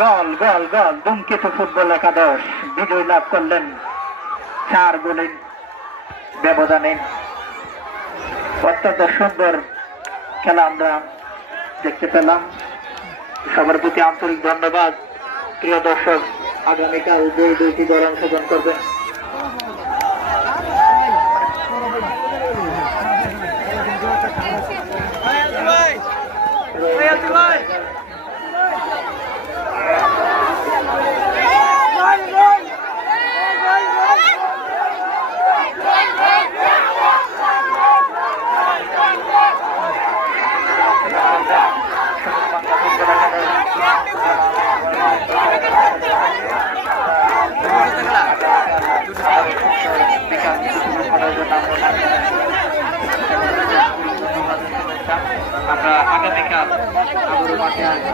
গোল গোল গোল ধূমকেতু ফুটবল একাদশ বিজয় লাভ করলেন 4 গোলের ব্যবধানে। অত্যন্ত সুন্দর খেলা আমরা দেখতে পেলাম। সবার প্রতি আন্তরিক ধন্যবাদ। প্রিয় দর্শক, আগামীকাল দুইটি দল অংশগ্রহণ করবেন। আমরা আগামীকাল আবারও মাঠে আসবো।